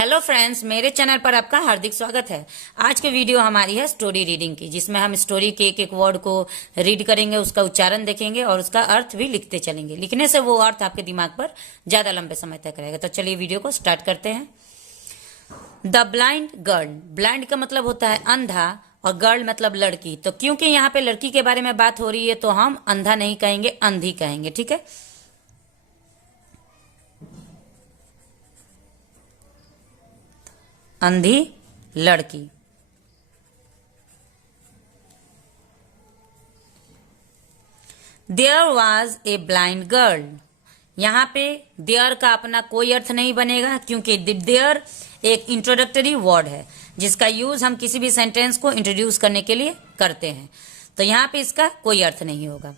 Hello friends, मेरे channel पर आपका हार्दिक स्वागत है। आज की वीडियो हमारी है स्टोरी रीडिंग की, जिसमें हम स्टोरी के एक एक वर्ड को रीड करेंगे, उसका उच्चारण देखेंगे और उसका अर्थ भी लिखते चलेंगे। लिखने से वो अर्थ आपके दिमाग पर ज्यादा लंबे समय तक रहेगा। तो चलिए वीडियो को स्टार्ट करते हैं। The blind girl. ब्लाइंड का मतलब होता है अंधा और गर्ल मतलब लड़की। तो क्योंकि यहाँ पे लड़की के बारे में बात हो रही है तो हम अंधा नहीं कहेंगे, अंधी कहेंगे। ठीक है, अंधी लड़की। There was a blind girl. यहां पे देयर का अपना कोई अर्थ नहीं बनेगा, क्योंकि देयर एक इंट्रोडक्टरी वर्ड है जिसका यूज हम किसी भी सेंटेंस को इंट्रोड्यूस करने के लिए करते हैं। तो यहां पे इसका कोई अर्थ नहीं होगा।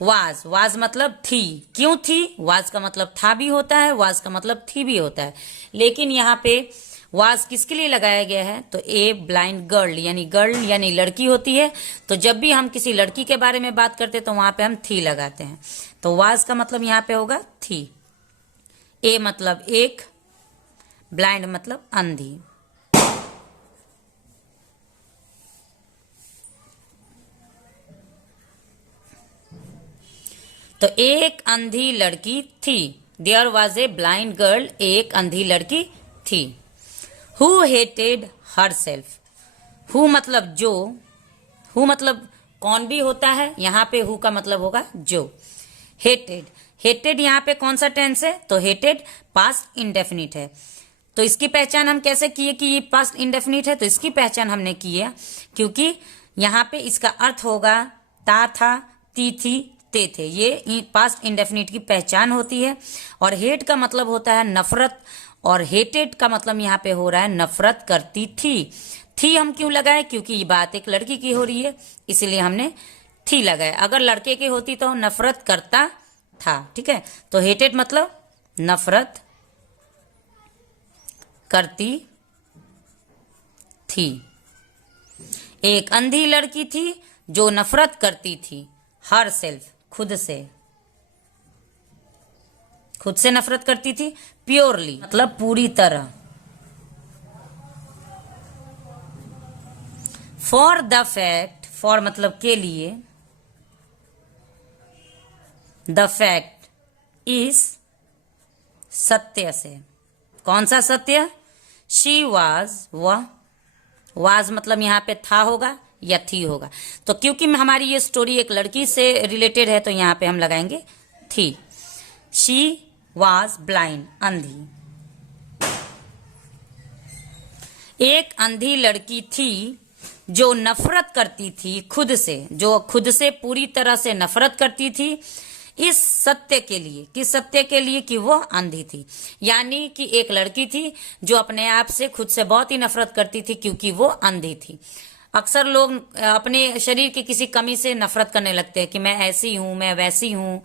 वाज, वाज मतलब थी। क्यों थी? वाज का मतलब था भी होता है, वाज का मतलब थी भी होता है, लेकिन यहाँ पे वाज किसके लिए लगाया गया है? तो ए ब्लाइंड गर्ल यानी लड़की होती है। तो जब भी हम किसी लड़की के बारे में बात करते हैं तो वहां पे हम थी लगाते हैं। तो वाज का मतलब यहाँ पे होगा थी। ए मतलब एक, ब्लाइंड मतलब अंधी। तो एक अंधी लड़की थी। There was a blind girl. एक अंधी लड़की थी। Who hated herself. Who मतलब जो, हु मतलब कौन भी होता है, यहां पे हु का मतलब होगा जो। हेटेड, हेटेड यहां पे कौन सा टेंस है? तो हेटेड पास्ट इंडेफिनिट है। तो इसकी पहचान हम कैसे किए कि ये पास्ट इंडेफिनिट है? तो इसकी पहचान हमने की है क्योंकि यहां पे इसका अर्थ होगा ता था, ती थी, ते थे। ये पास्ट इंडेफिनिट की पहचान होती है। और हेट का मतलब होता है नफरत, और हेटेड का मतलब यहाँ पे हो रहा है नफरत करती थी हम क्यों लगाए? क्योंकि ये बात एक लड़की की हो रही है, इसलिए हमने थी लगाए। अगर लड़के की होती तो नफरत करता था। ठीक है, तो हेटेड मतलब नफरत करती थी। एक अंधी लड़की थी जो नफरत करती थी हर सेल्फ, खुद से, खुद से नफरत करती थी। प्योरली मतलब पूरी तरह। फॉर द फैक्ट, फॉर मतलब के लिए, द फैक्ट इज सत्य से। कौन सा सत्य? शी वाज, वह, वाज मतलब यहां पे था होगा या थी होगा। तो क्योंकि हमारी ये स्टोरी एक लड़की से रिलेटेड है तो यहां पे हम लगाएंगे थी। शी वाज ब्लाइंड, अंधी। एक अंधी लड़की थी जो नफरत करती थी खुद से, जो खुद से पूरी तरह से नफरत करती थी इस सत्य के लिए। किस सत्य के लिए? कि वो अंधी थी। यानी कि एक लड़की थी जो अपने आप से, खुद से बहुत ही नफरत करती थी क्योंकि वो अंधी थी। अक्सर लोग अपने शरीर की किसी कमी से नफरत करने लगते हैं कि मैं ऐसी हूं, मैं वैसी हूं,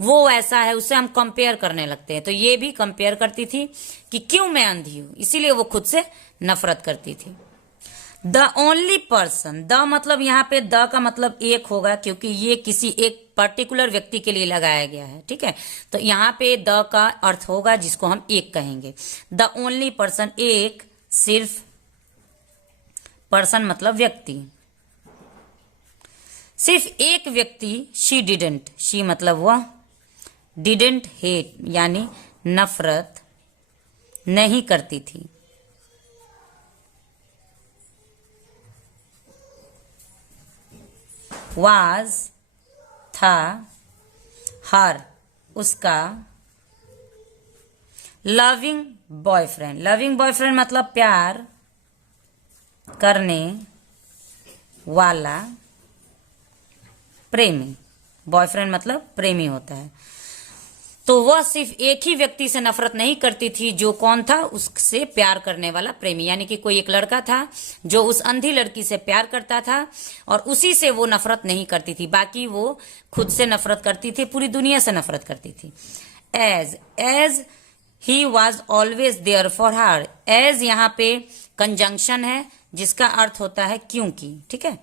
वो ऐसा है, उससे हम कंपेयर करने लगते हैं। तो ये भी कंपेयर करती थी कि क्यों मैं अंधी हूं, इसीलिए वो खुद से नफरत करती थी। द ओनली पर्सन, द मतलब यहाँ पे द का मतलब एक होगा क्योंकि ये किसी एक पर्टिकुलर व्यक्ति के लिए लगाया गया है। ठीक है, तो यहाँ पे द का अर्थ होगा जिसको हम एक कहेंगे। द ओनली पर्सन, एक, सिर्फ, पर्सन मतलब व्यक्ति, सिर्फ एक व्यक्ति। शी डिडेंट, शी मतलब वह, डिडेंट हेट यानी नफरत नहीं करती थी। वाज था, हर उसका, लविंग बॉयफ्रेंड, लविंग बॉयफ्रेंड मतलब प्यार करने वाला प्रेमी। बॉयफ्रेंड मतलब प्रेमी होता है। तो वह सिर्फ एक ही व्यक्ति से नफरत नहीं करती थी, जो कौन था? उससे प्यार करने वाला प्रेमी। यानी कि कोई एक लड़का था जो उस अंधी लड़की से प्यार करता था और उसी से वो नफरत नहीं करती थी। बाकी वो खुद से नफरत करती थी, पूरी दुनिया से नफरत करती थी। As he was always there for her. As यहाँ पे कंजंक्शन है जिसका अर्थ होता है क्योंकि। ठीक है,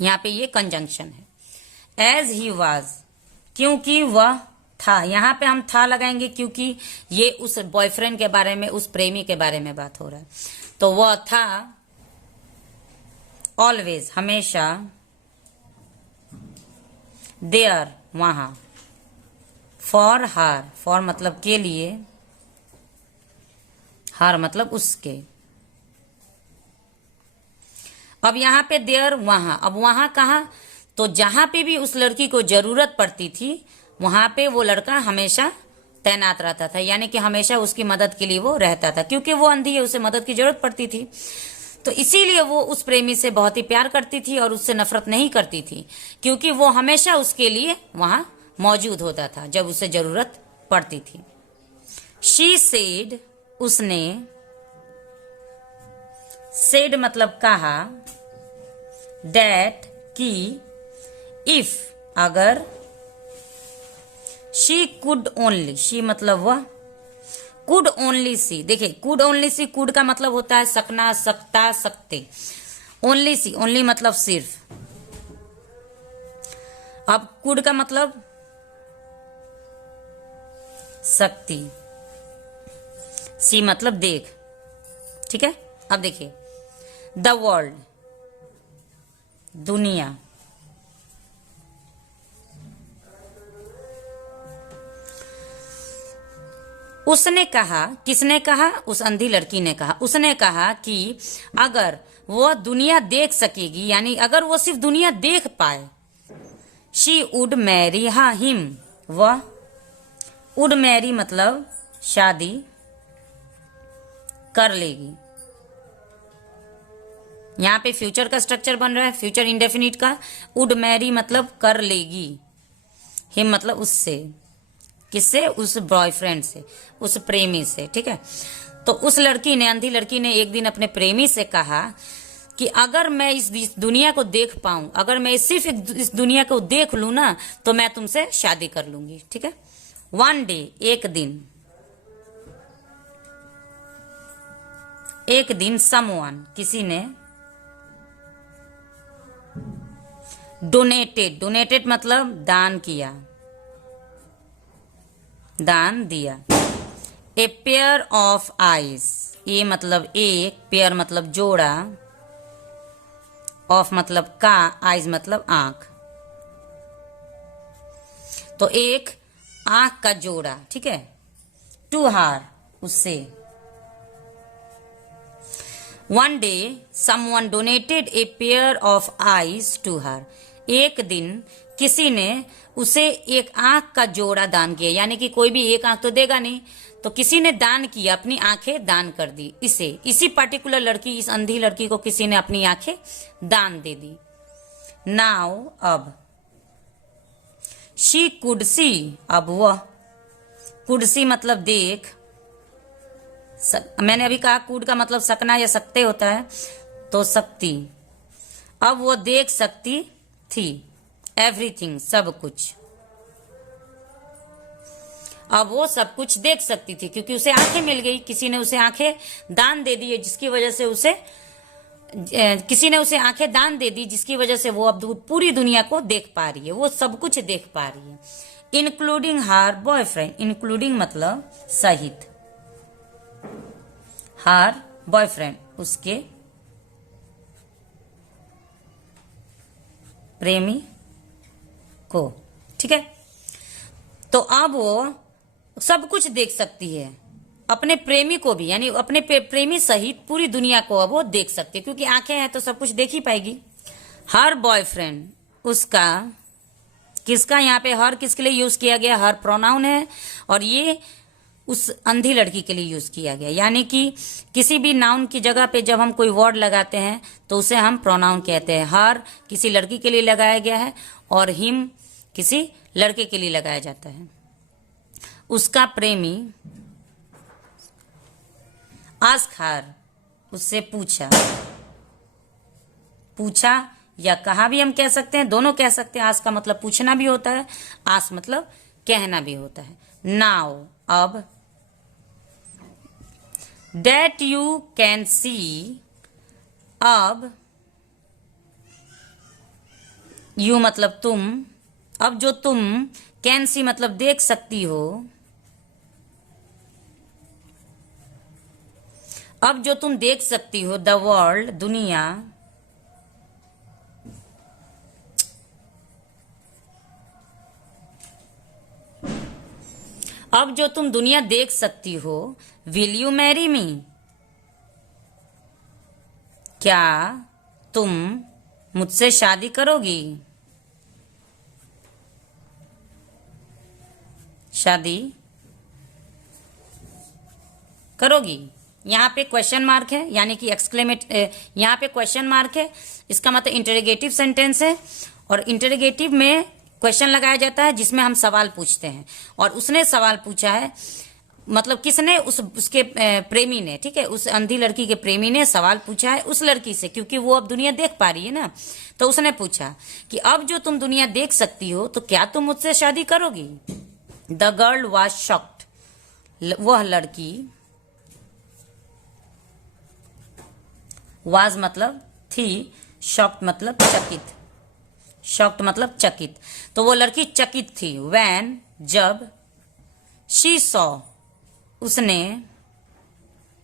यहाँ पे ये कंजंक्शन है। एज ही वॉज, क्योंकि वह था, यहाँ पे हम था लगाएंगे क्योंकि ये उस बॉयफ्रेंड के बारे में, उस प्रेमी के बारे में बात हो रहा है। तो वह था ऑलवेज, हमेशा, देयर, वहां, फॉर हर, फॉर मतलब के लिए, हर मतलब उसके। अब यहाँ पे देयर, वहां, अब वहां कहा, तो जहां पे भी उस लड़की को जरूरत पड़ती थी वहां पे वो लड़का हमेशा तैनात रहता था, यानी कि हमेशा उसकी मदद के लिए वो रहता था, क्योंकि वो अंधी है, उसे मदद की जरूरत पड़ती थी। तो इसीलिए वो उस प्रेमी से बहुत ही प्यार करती थी और उससे नफरत नहीं करती थी, क्योंकि वो हमेशा उसके लिए वहां मौजूद होता था जब उसे जरूरत पड़ती थी। शी सेड, उसने, सेड मतलब कहा, दैट कि, इफ अगर, शी कुड ओनली, शी मतलब वह, कुड ओनली सी, देखिए कुड ओनली सी, कुड का मतलब होता है सकना, सकता, सकते, ओनली सी, ओनली मतलब सिर्फ। अब कुड का मतलब सकती, सी मतलब देख, ठीक है। अब देखिए, द वर्ल्ड, दुनिया, उसने कहा, किसने कहा, उस अंधी लड़की ने कहा, उसने कहा कि अगर वह दुनिया देख सकेगी, यानी अगर वो सिर्फ दुनिया देख पाए, शी वुड मैरी, हाँ हिम, वह, वुड मैरी मतलब शादी कर लेगी। यहां पे फ्यूचर का स्ट्रक्चर बन रहा है, फ्यूचर इंडेफिनिट का, वुड मैरी मतलब कर लेगी, हिम मतलब उससे, किससे, उस बॉयफ्रेंड से, उस प्रेमी से, ठीक है। तो उस लड़की ने, अंधी लड़की ने एक दिन अपने प्रेमी से कहा कि अगर मैं इस दुनिया को देख पाऊं, अगर मैं सिर्फ इस दुनिया को देख लूं ना, तो मैं तुमसे शादी कर लूंगी, ठीक है। वन डे, एक दिन, एक दिन, समवन किसी ने, डोनेटेड, डोनेटेड मतलब दान किया, दान दिया, ए पेयर ऑफ आईज, ए मतलब एक, पेयर मतलब जोड़ा, ऑफ मतलब का, आईज मतलब आंख, तो एक आंख का जोड़ा, ठीक है, टू हार, उससे। One day someone donated a pair of eyes to her, एक दिन किसी ने उसे एक आंख का जोड़ा दान किया, यानी कि कोई भी एक आंख तो देगा नहीं, तो किसी ने दान किया, अपनी आंखें दान कर दी, इसे, इसी पर्टिकुलर लड़की, इस अंधी लड़की को किसी ने अपनी आंखें दान दे दी। नाउ अब, शी कुड सी, अब वह, कुड सी मतलब देख, मैंने अभी कहा कुड का मतलब सकना या सकते होता है, तो सकती, अब वो देख सकती थी, एवरीथिंग सब कुछ, अब वो सब कुछ देख सकती थी क्योंकि उसे आंखें मिल गई, किसी ने उसे आंखें दान दे दी है, जिसकी वजह से उसे, किसी ने उसे आंखें दान दे दी, जिसकी वजह से वो अब पूरी दुनिया को देख पा रही है, वो सब कुछ देख पा रही है, इंक्लूडिंग हर बॉयफ्रेंड, इंक्लूडिंग मतलब सहित, हर बॉयफ्रेंड उसके प्रेमी को, ठीक है। तो अब वो सब कुछ देख सकती है, अपने प्रेमी को भी, यानी अपने प्रेमी सहित पूरी दुनिया को अब वो देख सकती है, क्योंकि आंखें हैं तो सब कुछ देख ही पाएगी। हर बॉयफ्रेंड, उसका, किसका, यहाँ पे हर किसके लिए यूज किया गया, हर प्रोनाउन है, और ये उस अंधी लड़की के लिए यूज किया गया, यानी कि किसी भी नाउन की जगह पे जब हम कोई वर्ड लगाते हैं तो उसे हम प्रोनाउन कहते हैं। हर किसी लड़की के लिए लगाया गया है और हिम किसी लड़के के लिए लगाया जाता है। उसका प्रेमी, आस्क हर, उससे पूछा, पूछा या कहा भी हम कह सकते हैं, दोनों कह सकते हैं। आस्क का मतलब पूछना भी होता है, आस्क मतलब कहना भी होता है। नाउ अब, डेट यू कैन सी, अब, यू मतलब तुम, अब जो तुम कैन सी मतलब देख सकती हो, अब जो तुम देख सकती हो, द वर्ल्ड दुनिया, अब जो तुम दुनिया देख सकती हो, विल यू मैरी मी, क्या तुम मुझसे शादी करोगी? शादी करोगी। यहाँ पे क्वेश्चन मार्क है, यानी कि एक्सक्लेमेट, यहाँ पे क्वेश्चन मार्क है, इसका मतलब इंटरोगेटिव सेंटेंस है। और इंटरोगेटिव में क्वेश्चन लगाया जाता है जिसमें हम सवाल पूछते हैं, और उसने सवाल पूछा है, मतलब किसने, उसके प्रेमी ने, ठीक है, उस अंधी लड़की के प्रेमी ने सवाल पूछा है उस लड़की से, क्योंकि वो अब दुनिया देख पा रही है ना। तो उसने पूछा कि अब जो तुम दुनिया देख सकती हो तो क्या तुम मुझसे शादी करोगी? द गर्ल वॉज शॉक्ड, वह लड़की, वाज मतलब थी, शॉक्ड मतलब चकित, शॉक्ड मतलब चकित, तो वो लड़की चकित थी। व्हेन जब, शी सॉ उसने,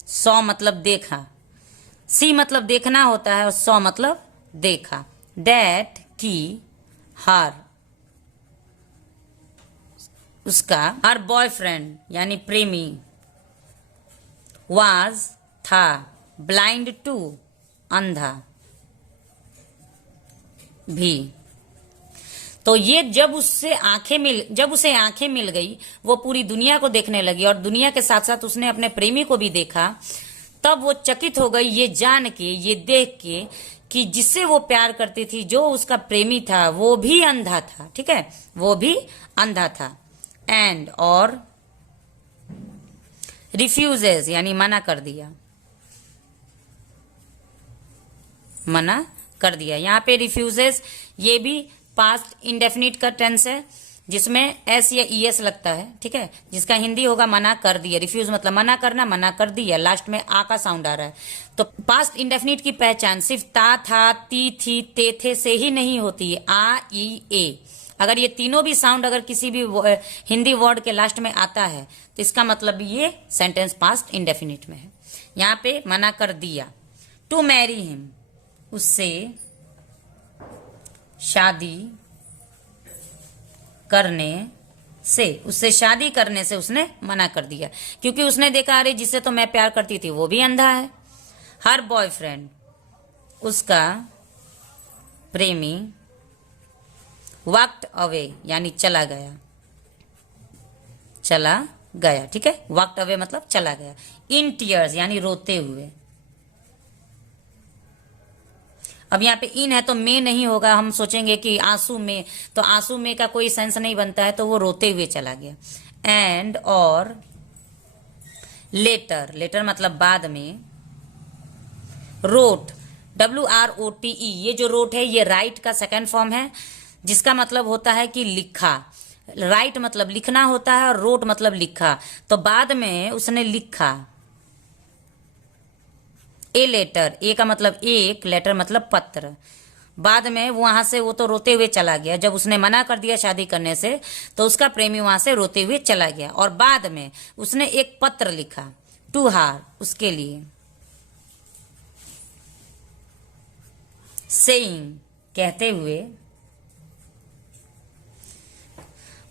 सॉ मतलब देखा, सी मतलब देखना होता है और सॉ मतलब देखा, दैट की, हर उसका, हर बॉयफ्रेंड यानी प्रेमी, वाज था, ब्लाइंड टू अंधा भी। तो ये जब उसे आंखें मिल गई, वो पूरी दुनिया को देखने लगी और दुनिया के साथ साथ उसने अपने प्रेमी को भी देखा। तब वो चकित हो गई ये जान के, ये देख के कि जिससे वो प्यार करती थी, जो उसका प्रेमी था, वो भी अंधा था, ठीक है, वो भी अंधा था। एंड और रिफ्यूजेस यानी मना कर दिया, मना कर दिया। यहाँ पे रिफ्यूजेस ये भी पास्ट इंडेफिनिट का टेंस है, जिसमें एस या ईएस लगता है, ठीक है, जिसका हिंदी होगा मना कर दिया। रिफ्यूज मतलब मना करना, मना कर दिया, लास्ट में आ का साउंड आ रहा है। तो पास्ट इंडेफिनिट की पहचान सिर्फ ता, था, ती, थी, ते, थे से ही नहीं होती है, आ, ई, ए। अगर ये तीनों भी साउंड अगर किसी भी हिंदी वर्ड के लास्ट में आता है तो इसका मतलब ये सेंटेंस पास्ट इंडेफिनिट में है। यहाँ पे मना कर दिया। टू मैरी हिम, उससे शादी करने से, उससे शादी करने से उसने मना कर दिया, क्योंकि उसने देखा अरे जिससे तो मैं प्यार करती थी वो भी अंधा है। हर बॉयफ्रेंड, उसका प्रेमी, वॉक्ड अवे यानी चला गया, चला गया, ठीक है, वॉक्ड अवे मतलब चला गया। इन टीयर्स यानी रोते हुए। अब यहाँ पे इन है तो में नहीं होगा, हम सोचेंगे कि आंसू में, तो आंसू में का कोई सेंस नहीं बनता है, तो वो रोते हुए चला गया। एंड और लेटर, लेटर मतलब बाद में। रोट, WROTE, ये जो रोट है ये राइट का सेकंड फॉर्म है, जिसका मतलब होता है कि लिखा। राइट मतलब लिखना होता है और रोट मतलब लिखा, तो बाद में उसने लिखा। ए लेटर, ए का मतलब एक, लेटर मतलब पत्र। बाद में वहां से वो तो रोते हुए चला गया, जब उसने मना कर दिया शादी करने से तो उसका प्रेमी वहां से रोते हुए चला गया, और बाद में उसने एक पत्र लिखा टू हर, उसके लिए। सेइंग कहते हुए,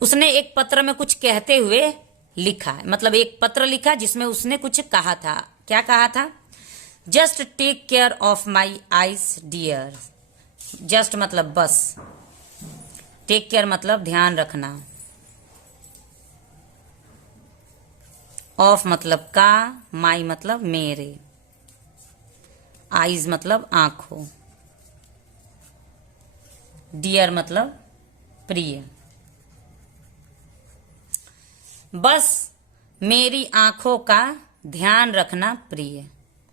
उसने एक पत्र में कुछ कहते हुए लिखा, मतलब एक पत्र लिखा जिसमें उसने कुछ कहा था। क्या कहा था? Just take care of my eyes dear. Just मतलब बस, टेक केयर मतलब ध्यान रखना, ऑफ मतलब का, माई मतलब मेरे, आईज मतलब आंखों, डियर मतलब प्रिय। बस मेरी आंखों का ध्यान रखना प्रिय।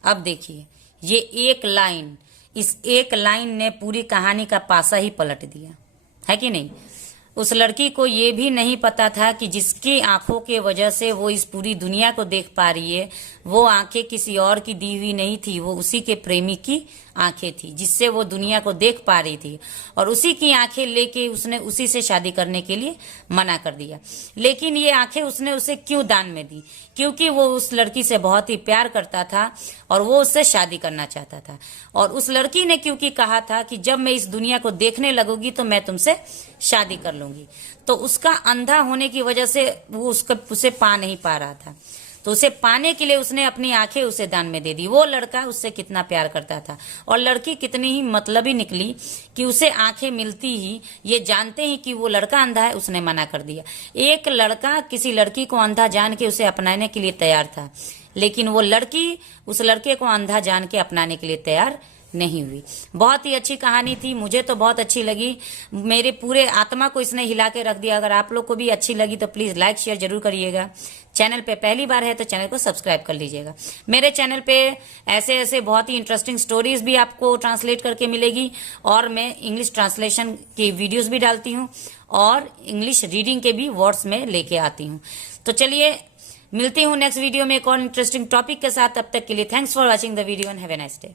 अब देखिए ये एक लाइन, इस एक लाइन ने पूरी कहानी का पासा ही पलट दिया, है कि नहीं? उस लड़की को ये भी नहीं पता था कि जिसकी आंखों के वजह से वो इस पूरी दुनिया को देख पा रही है, वो आंखें किसी और की दी हुई नहीं थी, वो उसी के प्रेमी की आंखें थी जिससे वो दुनिया को देख पा रही थी। और उसी की आंखें लेके उसने उसी से शादी करने के लिए मना कर दिया। लेकिन ये आंखें उसने उसे क्यों दान में दी? क्योंकि वो उस लड़की से बहुत ही प्यार करता था और वो उससे शादी करना चाहता था। और उस लड़की ने क्योंकि कहा था कि जब मैं इस दुनिया को देखने लगूंगी तो मैं तुमसे शादी कर लूंगी, तो उसका अंधा होने की वजह से वो उसे पा नहीं पा रहा था। तो उसे पाने के लिए उसने अपनी आंखें उसे दान में दे दी। वो लड़का उससे कितना प्यार करता था और लड़की कितनी ही मतलबी निकली कि उसे आंखें मिलती ही, ये जानते ही कि वो लड़का अंधा है, उसने मना कर दिया। एक लड़का किसी लड़की को अंधा जान के उसे अपनाने के लिए तैयार था, लेकिन वो लड़की उस लड़के को अंधा जान के अपनाने के लिए तैयार नहीं हुई। बहुत ही अच्छी कहानी थी, मुझे तो बहुत अच्छी लगी। मेरे पूरे आत्मा को इसने हिला के रख दिया। अगर आप लोग को भी अच्छी लगी तो प्लीज लाइक शेयर जरूर करिएगा। चैनल पे पहली बार है तो चैनल को सब्सक्राइब कर लीजिएगा। मेरे चैनल पे ऐसे ऐसे बहुत ही इंटरेस्टिंग स्टोरीज भी आपको ट्रांसलेट करके मिलेगी और मैं इंग्लिश ट्रांसलेशन की वीडियोज भी डालती हूँ और इंग्लिश रीडिंग के भी वर्ड्स में लेके आती हूँ। तो चलिए मिलती हूँ नेक्स्ट वीडियो में एक और इंटरेस्टिंग टॉपिक के साथ। तब तक के लिए thanks for watching the video and have a nice day.